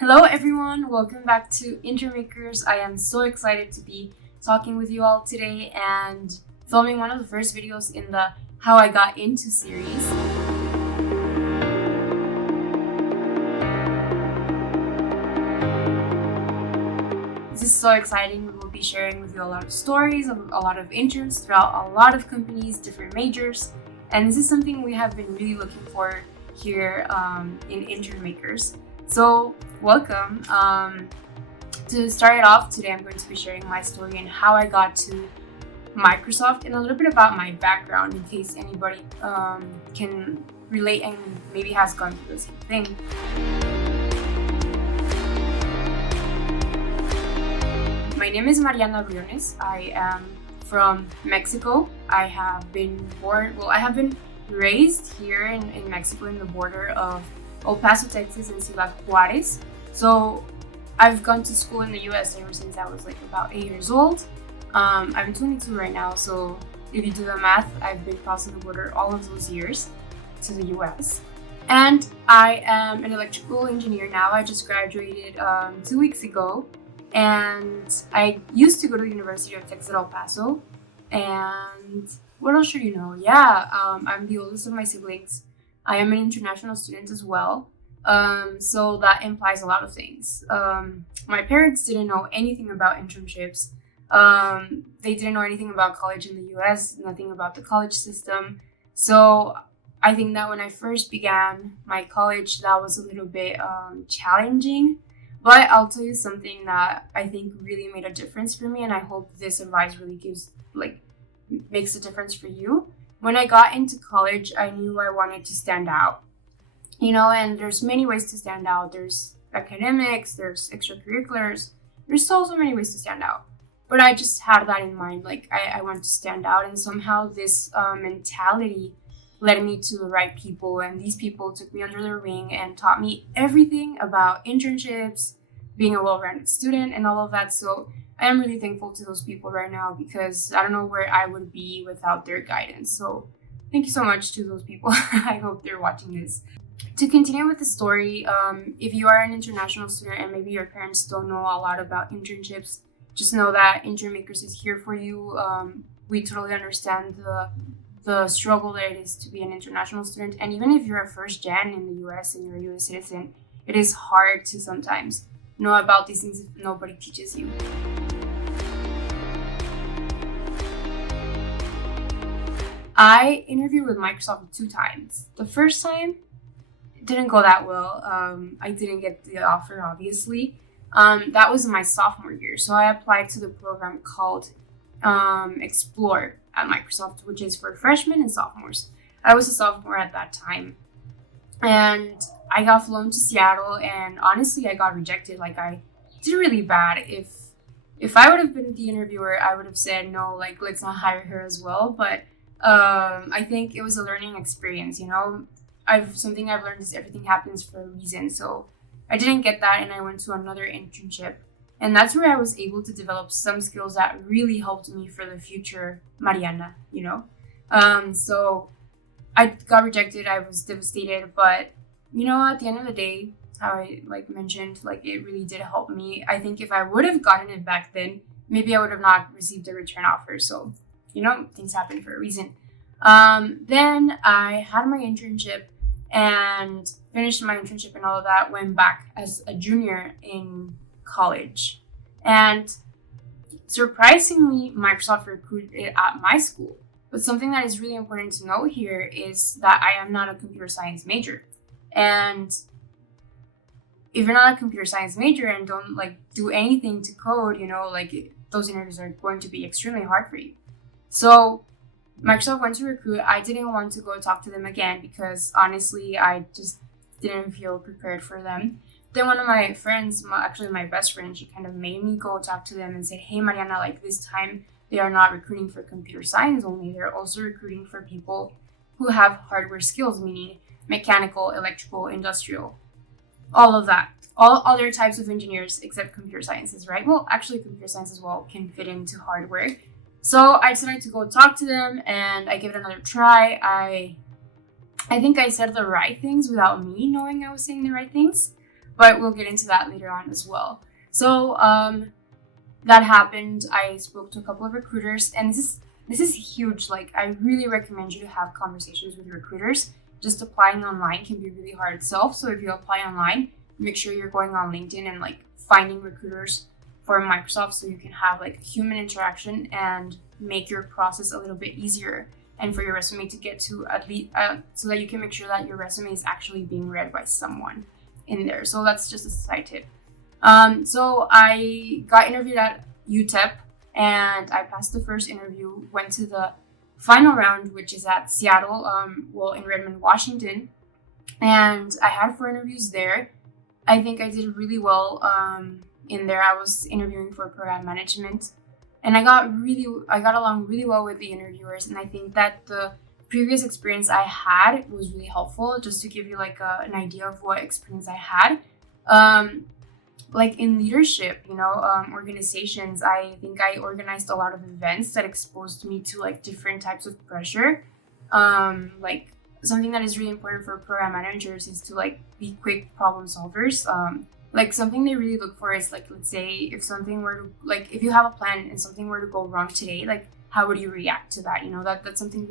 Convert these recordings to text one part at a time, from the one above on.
Hello, everyone. Welcome back to Intermakers. I am so excited to be talking with you all today and filming one of the first videos in the How I Got Into series. This is so exciting. We will be sharing with you a lot of stories of a lot of interns throughout a lot of companies, different majors, and this is something we have been really looking for here in Intermakers. So welcome. To start it off today, I'm going to be sharing my story and how I got to Microsoft and a little bit about my background in case anybody can relate and maybe has gone through the same thing. My name is Mariana. I am from Mexico. I have been raised here in Mexico in the border of El Paso, Texas, and Ciudad Juarez. So I've gone to school in the US ever since I was like about 8 years old. I'm 22 right now, so if you do the math, I've been crossing the border all of those years to the US. And I am an electrical engineer now. I just graduated 2 weeks ago, and I used to go to the University of Texas at El Paso. And what else should you know? I'm the oldest of my siblings. I am an international student as well, so that implies a lot of things. My parents didn't know anything about internships. They didn't know anything about college in the US, nothing about the college system. So I think that when I first began my college, that was a little bit challenging. But I'll tell you something that I think really made a difference for me, and I hope this advice really makes a difference for you. When I got into college, I knew I wanted to stand out, and there's many ways to stand out. There's academics, there's extracurriculars, there's so many ways to stand out. But I just had that in mind, I want to stand out, and somehow this mentality led me to the right people, and these people took me under their wing and taught me everything about internships, being a well-rounded student, and all of that. So I am really thankful to those people right now because I don't know where I would be without their guidance. So thank you so much to those people. I hope they're watching this. To continue with the story, if you are an international student and maybe your parents don't know a lot about internships, just know that Intermakers is here for you. We totally understand the struggle that it is to be an international student. And even if you're a first gen in the US and you're a US citizen, it is hard to sometimes know about these things if nobody teaches you. I interviewed with Microsoft 2 times. The first time, it didn't go that well. I didn't get the offer, obviously. That was my sophomore year. So I applied to the program called Explore at Microsoft, which is for freshmen and sophomores. I was a sophomore at that time. And I got flown to Seattle, and honestly, I got rejected. I did really bad. If I would have been the interviewer, I would have said, no, let's not hire her as well. But I think it was a learning experience, Something I've learned is everything happens for a reason. So I didn't get that, and I went to another internship. And that's where I was able to develop some skills that really helped me for the future Mariana, So I got rejected. I was devastated. But, at the end of the day, how I mentioned, it really did help me. I think if I would have gotten it back then, maybe I would have not received a return offer. So things happen for a reason. Then I had my internship and finished my internship and all of that, went back as a junior in college. And surprisingly, Microsoft recruited at my school. But something that is really important to note here is that I am not a computer science major. And if you're not a computer science major and don't do anything to code, those interviews are going to be extremely hard for you. So Microsoft went to recruit. I didn't want to go talk to them again because honestly, I just didn't feel prepared for them. Then one of my friends, actually my best friend, she kind of made me go talk to them and said, hey, Mariana, this time they are not recruiting for computer science only. They're also recruiting for people who have hardware skills, meaning mechanical, electrical, industrial, all of that. All other types of engineers except computer sciences, right? Well, actually computer science as well can fit into hardware. So I decided to go talk to them and I gave it another try. I think I said the right things without me knowing I was saying the right things. but we'll get into that later on as well. So that happened. I spoke to a couple of recruiters, and this is huge. Like, I really recommend you to have conversations with recruiters. Just applying online can be really hard itself. So if you apply online, make sure you're going on LinkedIn and like finding recruiters for Microsoft so you can have like human interaction and make your process a little bit easier, and for your resume to get to at least so that you can make sure that your resume is actually being read by someone in there. So that's just a side tip. So I got interviewed at UTEP and I passed the first interview, went to the final round, which is at Seattle, in Redmond, Washington. And I had 4 interviews there. I think I did really well in there. I was interviewing for program management, and I got along really well with the interviewers. And I think that the previous experience I had was really helpful, just to give you like an idea of what experience I had. Like in leadership, organizations, I think I organized a lot of events that exposed me to like different types of pressure. Like something that is really important for program managers is to like be quick problem solvers. Like something they really look for is like, let's say if you have a plan and something were to go wrong today, like how would you react to that? That's something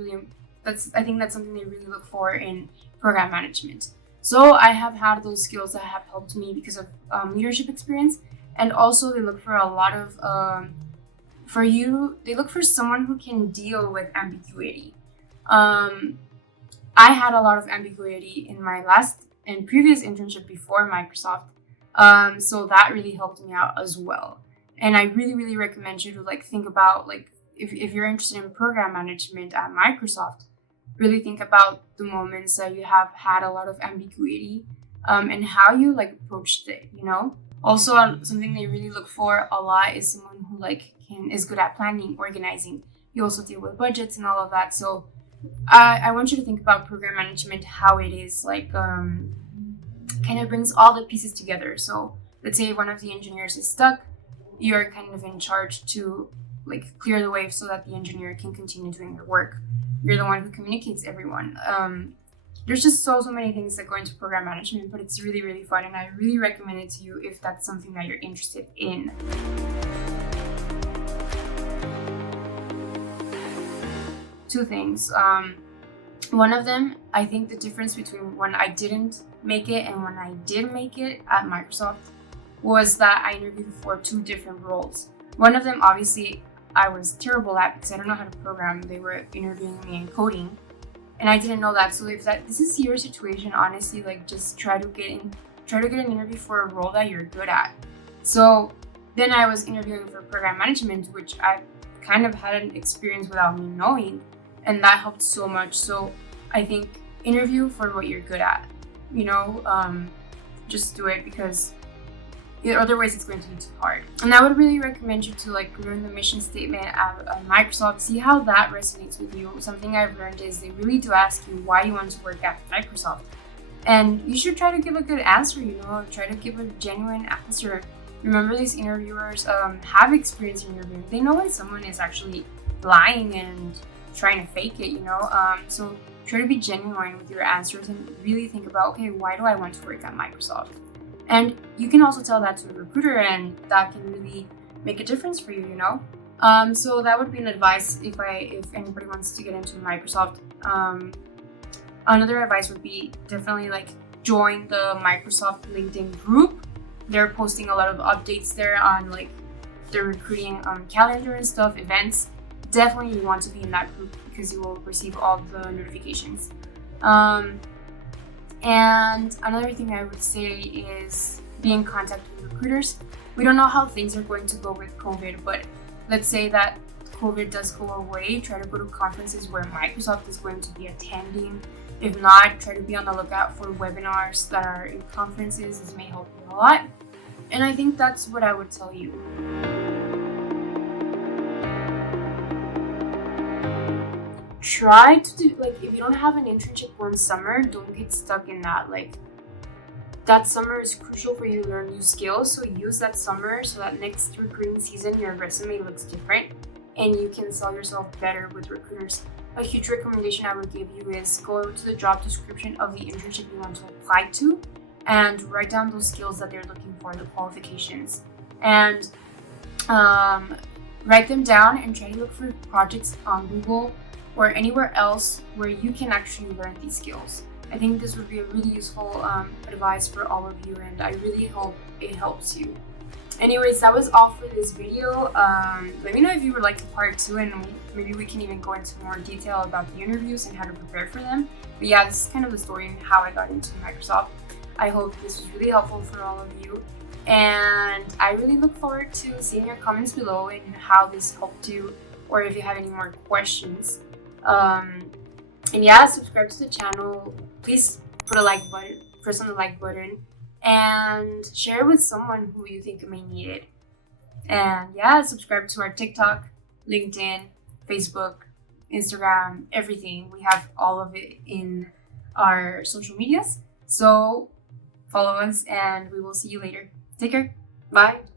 I think that's something they really look for in program management. So I have had those skills that have helped me because of leadership experience. And also they look for a lot of, they look for someone who can deal with ambiguity. I had a lot of ambiguity in my last and previous internship before Microsoft. So that really helped me out as well. And I really, really recommend you to like think about like, if you're interested in program management at Microsoft, really think about the moments that you have had a lot of ambiguity, and how you like approached it, Also, something they really look for a lot is someone who is good at planning, organizing. You also deal with budgets and all of that. So I want you to think about program management, how it is like, kind of brings all the pieces together. So let's say one of the engineers is stuck, you're kind of in charge to like clear the way so that the engineer can continue doing their work. You're the one who communicates everyone. There's just so many things that go into program management, but it's really, really fun. And I really recommend it to you if that's something that you're interested in. Two things. One of them, I think the difference between when I didn't make it and when I did make it at Microsoft was that I interviewed for 2 different roles. One of them, obviously, I was terrible at because I don't know how to program. They were interviewing me in coding, and I didn't know that. So if this is your situation, honestly, like just try to get an interview for a role that you're good at. So then I was interviewing for program management, which I kind of had an experience without me knowing, and that helped so much. So I think interview for what you're good at. Just do it because otherwise it's going to be too hard. And I would really recommend you to like learn the mission statement at Microsoft, see how that resonates with you. Something I've learned is they really do ask you why you want to work at Microsoft. And you should try to give a good answer, try to give a genuine answer. Remember, these interviewers have experience in interviewing. They know when someone is actually lying and trying to fake it, So try to be genuine with your answers and really think about, okay, why do I want to work at Microsoft? And you can also tell that to a recruiter, and that can really make a difference for you, So that would be an advice if anybody wants to get into Microsoft. Another advice would be definitely like join the Microsoft LinkedIn group. They're posting a lot of updates there on like their recruiting calendar and stuff, events. Definitely you want to be in that group because you will receive all the notifications. And another thing I would say is be in contact with recruiters. We don't know how things are going to go with COVID, but let's say that COVID does go away. Try to go to conferences where Microsoft is going to be attending. If not, try to be on the lookout for webinars that are in conferences. This may help you a lot. And I think that's what I would tell you. Try to do, if you don't have an internship one summer, don't get stuck in that. That summer is crucial for you to learn new skills, so use that summer so that next recruiting season your resume looks different and you can sell yourself better with recruiters. A huge recommendation I would give you is go to the job description of the internship you want to apply to and write down those skills that they're looking for, the qualifications, and write them down and try to look for projects on Google or anywhere else where you can actually learn these skills. I think this would be a really useful advice for all of you, and I really hope it helps you. Anyways, that was all for this video. Let me know if you would like a part 2, and maybe we can even go into more detail about the interviews and how to prepare for them. But yeah, this is kind of the story and how I got into Microsoft. I hope this was really helpful for all of you, and I really look forward to seeing your comments below and how this helped you, or if you have any more questions. And yeah, subscribe to the channel. Please put a like button, press on the like button, and share it with someone who you think may need it. And yeah, subscribe to our TikTok, LinkedIn, Facebook, Instagram, everything. We have all of it in our social medias. So follow us, and we will see you later. Take care. Bye.